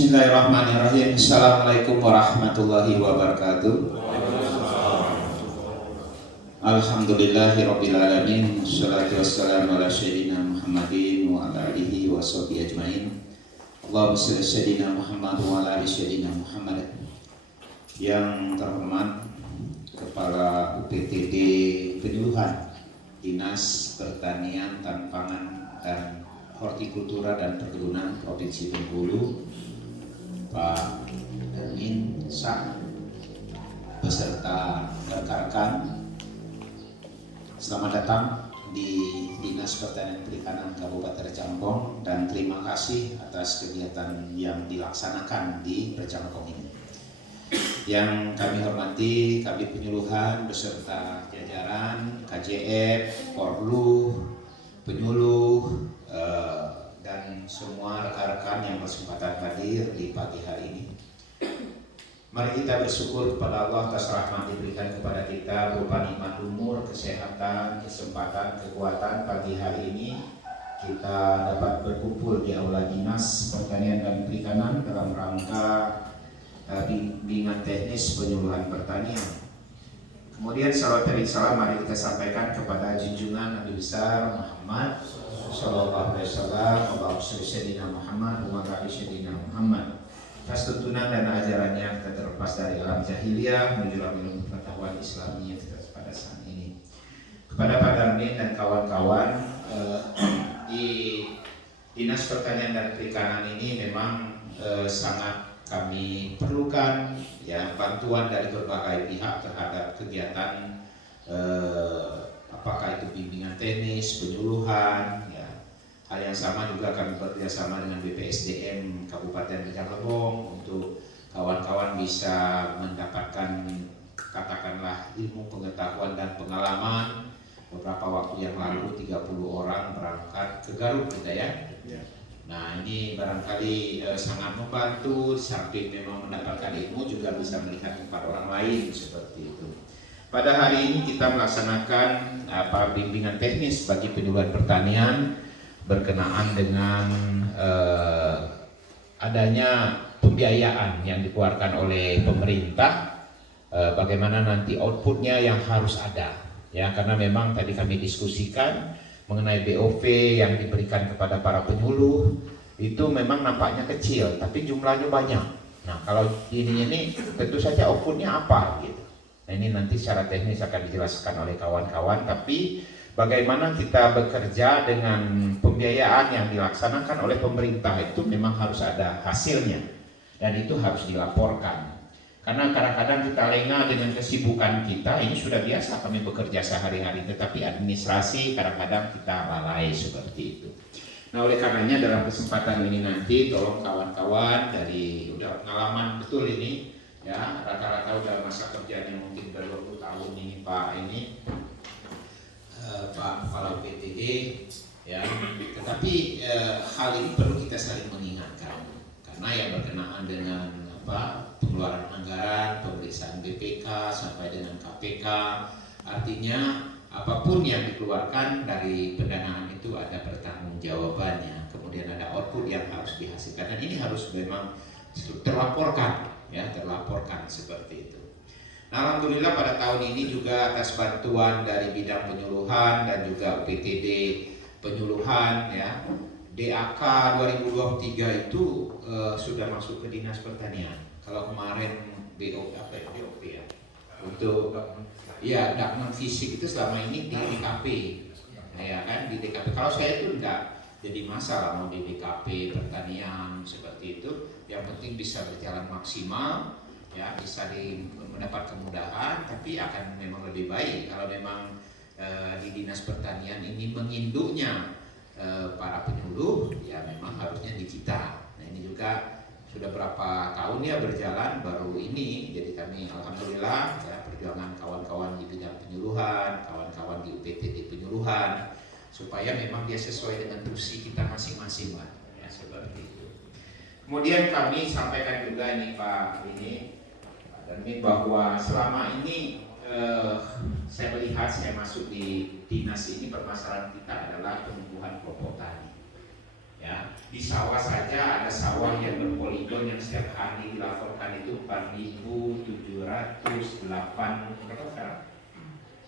Bismillahirrahmanirrahim. Assalamualaikum warahmatullahi wabarakatuh. Alhamdulillahirabbil alamin. Wassalatu wassalamu ala sayyidina Muhammadin wa ala alihi wa sahbihi ajmain. Allahumma shalli sayyidina Muhammad wa ala ali sayyidina Muhammad. Yang terhormat Kepala UPTD Penyuluhan Dinas Pertanian, Pangan dan Hortikultura dan Perkebunan Provinsi Bengkulu, Pak Darmin Sak beserta rekan-rekan, selamat datang di Dinas Pertanian Perikanan Kabupaten Rejangkong dan terima kasih atas kegiatan yang dilaksanakan di Rejangkong ini. Yang kami hormati Kabid Penyuluhan beserta jajaran KJF, Porlu, penyuluh, dan semua rekan-rekan yang berkesempatan hadir di pagi hari ini. Mari kita bersyukur kepada Allah atas rahmat diberikan kepada kita berupa nikmat umur, kesehatan, kesempatan, kekuatan. Pagi hari ini kita dapat berkumpul di Aula Dinas Pertanian dan Perikanan dalam rangka bimbingan teknis penyuluhan pertanian. Kemudian salawat dan salam mari kita sampaikan kepada junjungan Nabi besar Muhammad sallallahu alaihi wasallam, Allahumma shalli sayyidina Muhammad wa ala ali sayyidina Muhammad. Atas tuntunan dan ajarannya kita terlepas dari alam jahiliyah menuju ilmu pengetahuan Islamiyah pada saat ini. Kepada Pak Darmin dan kawan-kawan di Dinas Pertanian dan Perikanan ini memang sangat kami perlukan ya bantuan dari berbagai pihak terhadap kegiatan apakah itu bimbingan teknis, penyuluhan, ya. Hal yang sama juga kami bekerjasama dengan BPSDM Kabupaten Rejangkong untuk kawan-kawan bisa mendapatkan katakanlah ilmu pengetahuan dan pengalaman. Beberapa waktu yang lalu 30 orang berangkat ke Garut kita ya. Nah ini barangkali sangat membantu, samping memang mendapatkan ilmu juga bisa melihat kepada orang lain seperti itu. Pada hari ini kita melaksanakan bimbingan teknis bagi penyuluhan pertanian berkenaan dengan adanya pembiayaan yang dikeluarkan oleh pemerintah, bagaimana nanti outputnya yang harus ada, ya karena memang tadi kami diskusikan mengenai BOP yang diberikan kepada para penyuluh itu memang nampaknya kecil, tapi jumlahnya banyak. Nah kalau ini tentu saja outputnya apa gitu. Nah ini nanti secara teknis akan dijelaskan oleh kawan-kawan, tapi bagaimana kita bekerja dengan pembiayaan yang dilaksanakan oleh pemerintah itu memang harus ada hasilnya dan itu harus dilaporkan. Karena kadang-kadang kita lengah dengan kesibukan kita, ini sudah biasa kami bekerja sehari-hari, tetapi administrasi kadang-kadang kita lalai seperti itu. Nah oleh karenanya dalam kesempatan ini nanti tolong kawan-kawan dari udah pengalaman betul ini ya, rata-rata udah masa kerjanya mungkin udah 20 tahun ini Pak Kepala UPTD ya, tetapi hal ini perlu kita saling mengingatkan karena yang berkenaan dengan pengeluaran anggaran, pemeriksaan BPK sampai dengan KPK, artinya apapun yang dikeluarkan dari pendanaan itu ada pertanggungjawabannya, kemudian ada output yang harus dihasilkan dan ini harus memang terlaporkan ya, terlaporkan seperti itu. Nah, alhamdulillah pada tahun ini juga atas bantuan dari bidang penyuluhan dan juga UPTD penyuluhan ya, DAK 2023 itu sudah masuk ke Dinas Pertanian. Kalau kemarin BOP ya, untuk ya dakman fisik itu selama ini di DKP, nah, ya kan di DKP. Kalau saya itu enggak jadi masalah mau di DKP pertanian seperti itu. Yang penting bisa berjalan maksimal, ya bisa mendapat kemudahan, tapi akan memang lebih baik kalau memang di Dinas Pertanian ini menginduknya para penyuluh, ya memang harusnya di kita. Nah ini juga sudah berapa tahun ya berjalan baru ini, jadi kami alhamdulillah ya, perjuangan kawan-kawan di bidang penyuluhan, kawan-kawan di UPTD penyuluhan, supaya memang dia sesuai dengan tusi kita masing-masing lah, ya seperti itu. Kemudian kami sampaikan juga ini Pak Darmin bahwa selama ini saya melihat saya masuk di dinas ini permasalahan kita adalah penumbuhan kelompok tani. Ya, Ya, di sawah saja ada sawah yang berpoligon yang setiap hari dilaporkan itu 4.708 berapa sekarang?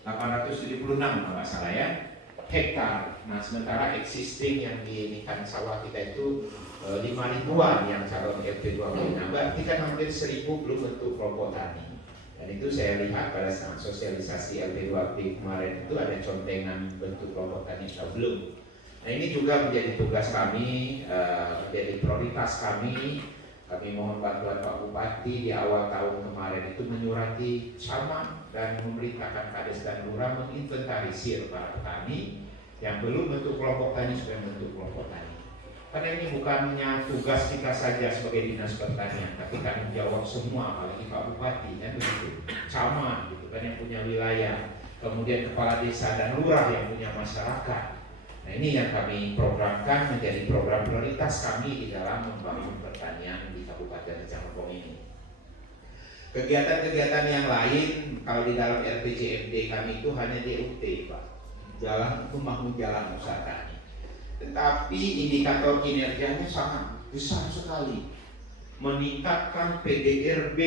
876 kalau nggak salah ya, hektar. Nah sementara existing yang di ikan sawah kita itu 5.000-an yang calon RP20. Nah berarti kan hampir 1.000 belum bentuk kelompok tani. Dan itu saya lihat pada saat sosialisasi LP2P kemarin itu ada contengan bentuk kelompok tani atau belum. Nah ini juga menjadi tugas kami, menjadi prioritas kami. Kami mohon bantuan Pak Bupati di awal tahun kemarin itu menyurati camat dan memerintahkan Kades dan Lurah menginventarisir para petani yang belum bentuk kelompok tani supaya bentuk kelompok tani. Karena ini bukannya tugas kita saja sebagai dinas pertanian, tapi tanggung jawab semua, apalagi Pak Bupati, ya begitu, camat, gitu kan yang punya wilayah, kemudian kepala desa dan lurah yang punya masyarakat. Nah ini yang kami programkan menjadi program prioritas kami di dalam membangun pertanian di Kabupaten Rejang ini. Kegiatan-kegiatan yang lain kalau di dalam RPJMD kami itu hanya DUT Pak, jalan membangun jalan usaha tani. Tetapi indikator kinerjanya sangat besar sekali, meningkatkan PDRB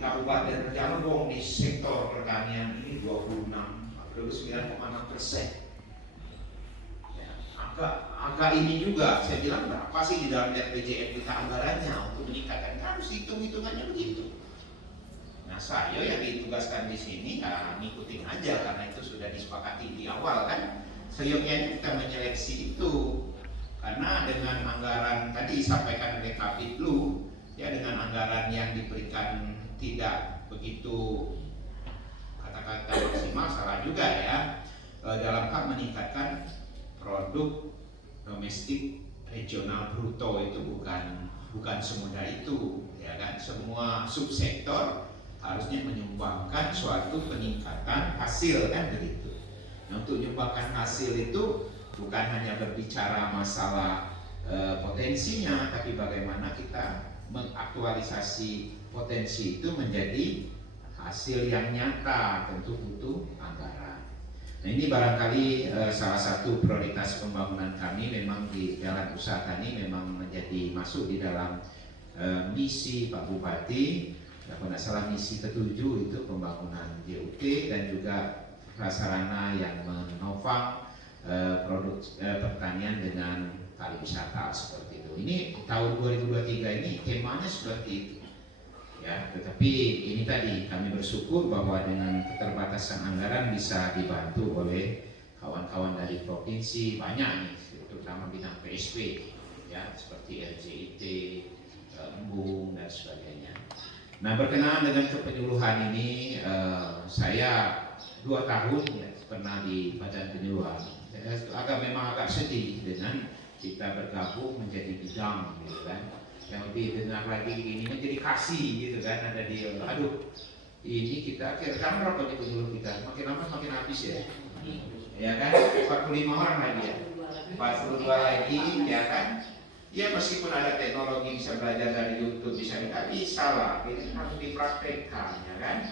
Kabupaten Rejang Lebong di sektor pertanian ini 29,6%. Angka ini juga saya bilang berapa sih di dalam RPJM kita anggarannya untuk meningkatkan, harus hitung-hitungannya begitu. Nah saya yang ditugaskan di sini ya ngikutin aja karena itu sudah disepakati di awal kan. Seyogyanya kita menyeleksi itu karena dengan anggaran tadi disampaikan oleh Kapitlu ya, dengan anggaran yang diberikan tidak begitu kata-kata maksimal, salah juga ya dalam hal meningkatkan produk domestik regional bruto itu bukan semudah itu ya kan. Semua subsektor harusnya menyumbangkan suatu peningkatan hasil kan begitu. Nah untuk menyumbangkan hasil itu bukan hanya berbicara masalah potensinya, tapi bagaimana kita mengaktualisasi potensi itu menjadi hasil yang nyata, tentu butuh anggaran. Nah ini barangkali salah satu prioritas pembangunan kami memang di jalan usaha tani memang menjadi masuk di dalam misi Pak Bupati. Kalau tidak salah misi ke-7 itu pembangunan JUT dan juga prasarana yang menopang produk pertanian dengan pariwisata seperti itu. Ini tahun 2023 ini temanya seperti itu. Ya, tetapi ini tadi kami bersyukur bahwa dengan keterbatasan anggaran bisa dibantu oleh kawan-kawan dari provinsi banyak nih, terutama bidang PSP ya seperti LJIT, Embung dan sebagainya. Nah berkenaan dengan kepenyuluhan ini saya 2 tahun ya pernah di Badan Penyuluhan. Memang agak sedih dengan kita bergabung menjadi bidang gitu kan. Yang lebih dengar lagi ini menjadi kasih gitu kan, ada di aduh ini kita kira-kira berapa nih penyuluh kita, makin lama makin habis ya kan, 45 orang lagi ya, 42 lagi ya kan ya, meskipun ada teknologi bisa belajar dari YouTube bisa, tapi salah ini harus dipraktekkan ya kan,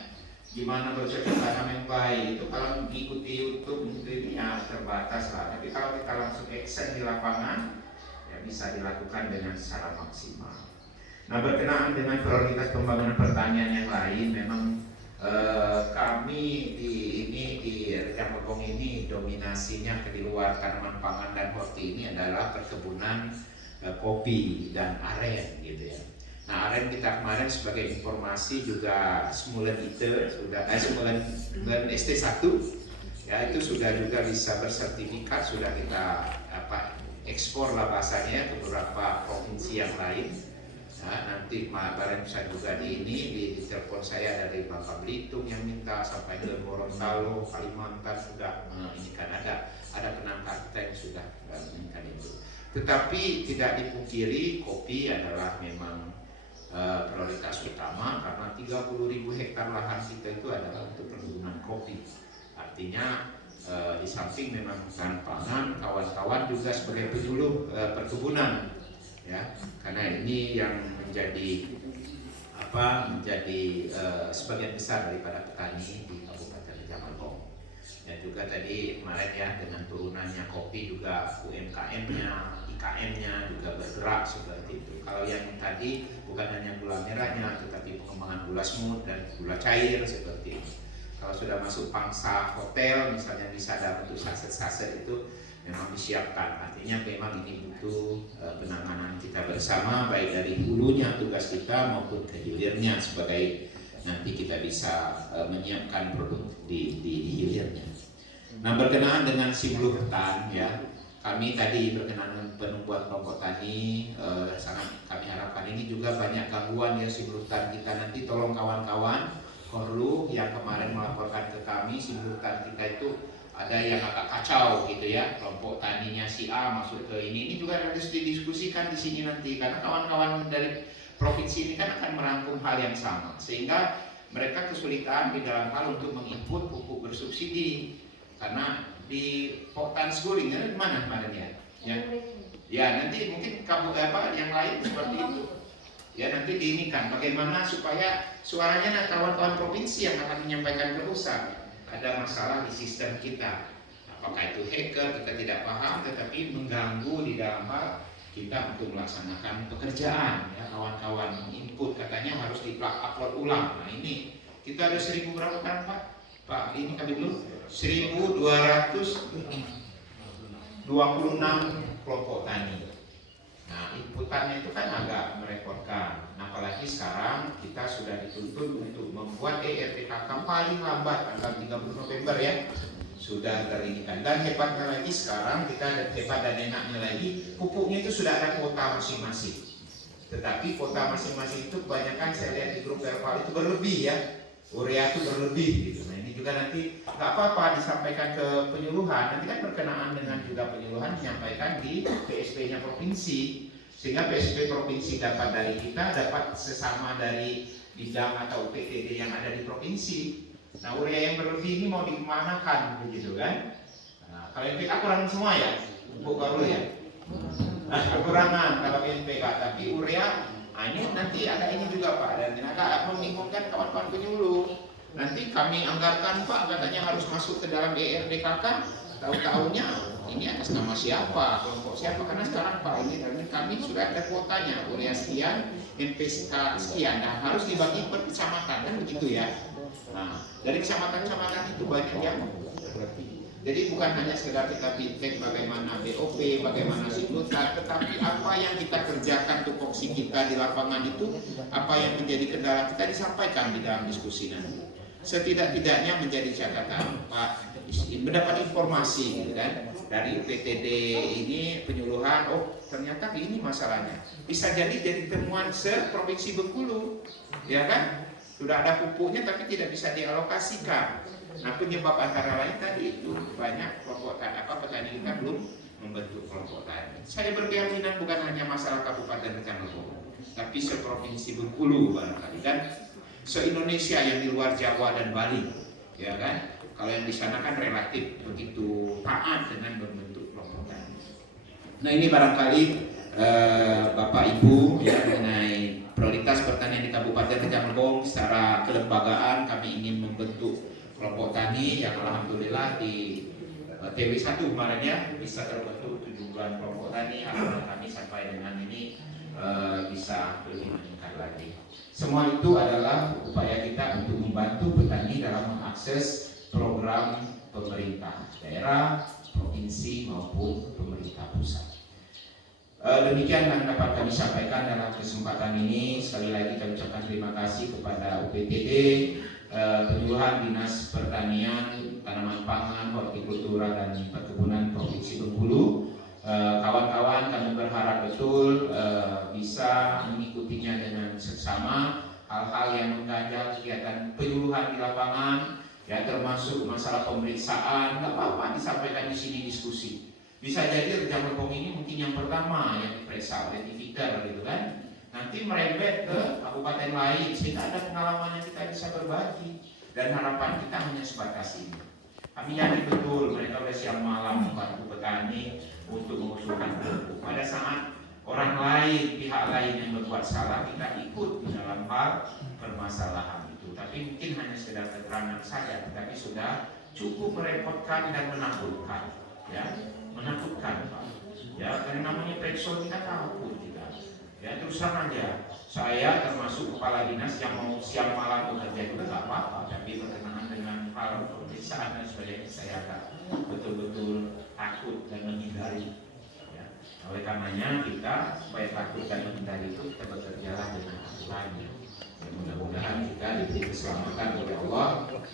gimana bercocok tanam yang baik itu kalau mengikuti YouTube ini ya terbatas lah, tapi kalau kita langsung action di lapangan bisa dilakukan dengan secara maksimal. Nah berkenaan dengan prioritas pembangunan pertanian yang lain, memang kami di Rejang Lebong ini dominasinya di luar tanaman pangan dan horti ini adalah perkebunan kopi dan aren gitu ya. Nah aren kita kemarin sebagai informasi juga Smulen ST1 ya itu sudah juga bisa bersertifikat, sudah kita ekspor lah bahasanya ke beberapa provinsi yang lain. Nah, nanti kemarin bisa juga di telepon saya dari Bangka Belitung yang minta sampai ke Gorontalo, Kalimantan sudah ini kan ada penangkap kita yang sudah menginginkan itu. Tetapi tidak dipungkiri kopi adalah memang prioritas utama karena 30.000 hektar lahan kita itu adalah untuk perkebunan kopi. Artinya di samping memang hutan pangan, kawan-kawan juga sebagai penyuluh perkebunan ya, karena ini yang menjadi sebagian besar daripada petani di Kabupaten Rejang Lebong. Dan juga tadi kemarin ya dengan turunannya kopi juga UMKM-nya IKM-nya juga bergerak seperti itu. Kalau yang tadi bukan hanya gula merahnya, tetapi pengembangan gula smooth dan gula cair seperti itu. Kalau sudah masuk pangsa hotel, misalnya bisa dalam bentuk saset-saset itu memang disiapkan. Artinya memang ini butuh penanganan kita bersama, baik dari hulunya tugas kita maupun ke hilirnya, sebagai nanti kita bisa menyiapkan produk di hilirnya. Nah, berkenaan dengan simultan ya, kami tadi berkenaan dengan penumbuhan kelompok tani, sangat kami harapkan ini juga banyak gangguan ya simultan kita. Nanti tolong kawan-kawan Korlu yang kemarin melaporkan ke kami, simultan kita itu ada yang agak kacau gitu ya, kelompok taninya si A masuk ke ini juga harus didiskusikan di sini nanti, karena kawan-kawan dari provinsi ini kan akan merangkum hal yang sama, sehingga mereka kesulitan di dalam hal untuk menginput pupuk bersubsidi. Karena di Poktan Schooling di mana kemarin ya? Ya nanti mungkin kamu yang lain seperti itu. Ya nanti diinikan bagaimana supaya suaranya kawan-kawan provinsi yang akan menyampaikan ke pusat. Ada masalah di sistem kita. Apakah itu hacker, kita tidak paham, tetapi mengganggu di dalam hal kita untuk melaksanakan pekerjaan. Ya, kawan-kawan input katanya harus di-upload ulang. Nah ini kita ada 1000 berapa kan Pak? Pak ini kami dulu 1226 kelompok tani. Nah inputannya itu kan agak merepotkan. Nah, apalagi sekarang kita sudah dituntut untuk membuat ERDKK paling lambat tanggal 30 November ya, sudah terinikan. Dan hebatnya lagi sekarang kita hebat dan enaknya lagi, pupuknya itu sudah ada kuota masing-masing. Tetapi kuota masing-masing itu kebanyakan saya lihat di grup verbal itu berlebih ya, urea itu berlebih gitu. Nah ini juga nanti nggak apa-apa disampaikan ke penyuluhan, nanti kan berkenaan dengan juga penyuluhan menyampaikan di PSP-nya provinsi, sehingga PSP provinsi dapat dari kita, dapat sesama dari bidang atau UPTD yang ada di provinsi. Nah urea yang berlebih ini mau dimanakan begitu kan? Nah, kalau NPK kurang semua ya, pupuk baru ya. Nah, kekurangan kalau NPK, tapi urea, nah ini nanti ada ini juga Pak, dan agak membingungkan kawan-kawan penyuluh. Nanti kami anggarkan Pak, katanya harus masuk ke dalam ERDKK, tahu-tahunya ini atas nama siapa, kelompok siapa, karena sekarang Pak ini kami sudah ada kuotanya, urea sekian, NPK sekian, nah harus dibagi per kecamatan kan begitu ya. Nah dari kecamatan-kecamatan itu banyak yang berarti. Jadi bukan hanya sekedar kita feedback bagaimana BOP, bagaimana simultan, tetapi apa yang kita kerjakan tupoksi kita di lapangan itu, apa yang menjadi kendala kita disampaikan di dalam diskusi nanti. Setidak-tidaknya menjadi catatan Pak, mendapat informasi gitu kan, dari UPTD ini penyuluhan, oh ternyata ini masalahnya. Bisa jadi temuan se-Provinsi Bengkulu, ya kan? Sudah ada pupuknya tapi tidak bisa dialokasikan. Nah penyebab antara lain tadi itu banyak kelompok tani, petani kita belum membentuk kelompok tani. Saya berkeyakinan bukan hanya masalah Kabupaten Canggu, tapi se-Provinsi Bengkulu barangkali dan se-Indonesia yang di luar Jawa dan Bali, ya kan? Kalau yang di sana kan relatif begitu taat dengan membentuk kelompok tani. Nah ini barangkali Bapak Ibu ya mengenai prioritas pertanian di Kabupaten Rejang Lebong secara kelembagaan kami ingin membentuk kelompok tani yang alhamdulillah di TW1 kemarin ya bisa terbentuk 7 kelompok tani. Harapan kami sampai dengan ini bisa lebih meningkat lagi. Semua itu adalah upaya kita untuk membantu petani dalam mengakses program pemerintah daerah, provinsi maupun pemerintah pusat. Demikian yang dapat kami sampaikan dalam kesempatan ini. Sekali lagi kami ucapkan terima kasih kepada UPTD, penyuluhan Dinas Pertanian, Tanaman Pangan, Hortikultura dan Perkebunan Provinsi Bengkulu. Kawan-kawan kami berharap betul bisa mengikutinya dengan seksama hal-hal yang mengganjal kegiatan penyuluhan di lapangan, ya termasuk masalah pemeriksaan, nggak apa-apa disampaikan di sini diskusi. Bisa jadi Rejang Lebong ini mungkin yang pertama yang diperiksa oleh Tiviter gitu kan. Nanti merembet ke kabupaten lain sehingga ada pengalaman yang kita bisa berbagi. Dan harapan kita hanya sebatas ini. Kami yakin betul mereka sudah siang malam membantu petani untuk mengusulkan pupuk. Pada saat orang lain, pihak lain yang berbuat salah, kita ikut di dalam hal permasalahan itu. Tapi mungkin hanya sekedar keterangan saja, tetapi sudah cukup merepotkan dan menakutkan, ya, menakutkan Pak. Ya, karena namanya pensiun kita takut kita. Ya terus terang aja, saya termasuk kepala dinas yang mau siang malam bekerja juga nggak apa-apa, tapi berkenaan dengan hal pemeriksaan dan sebagainya saya agak betul-betul takut dan menghindari. Ya. Oleh karenanya kita supaya takut dan menghindari itu kita bekerjalah dengan aturannya. Ya, mudah-mudahan kita diberi keselamatan oleh Allah,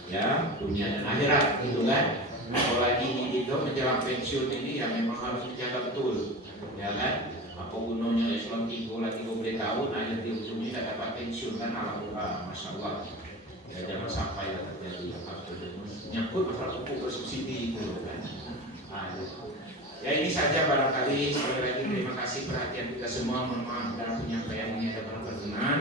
ya dunia dan akhirat, gitu kan. Apalagi ini itu menjelang pensiun ini yang memang harus dijaga betul, ya kan? Apa gunanya Islam 30 tahun akhir di ujungnya tidak dapat pensiun kan? Alhamdulillah, masya Allah. Ya jangan sampai terjadi apa nyangkut masalah pupuk bersubsidi itu kan. Ya ini saja barangkali. Sekali lagi terima kasih perhatian kita semua. Mohon maaf dalam penyampaian ini ada kurang berkenan.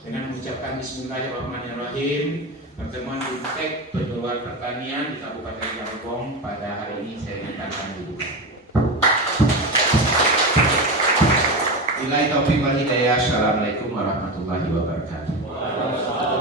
Dengan mengucapkan Bismillahirrahmanirrahim. Pertemuan Bimtek Penjual Pertanian di Kabupaten Kampong pada hari ini saya nyatakan dibuka. Billahi taufiq wal hidayah. Assalamualaikum warahmatullahi wabarakatuh.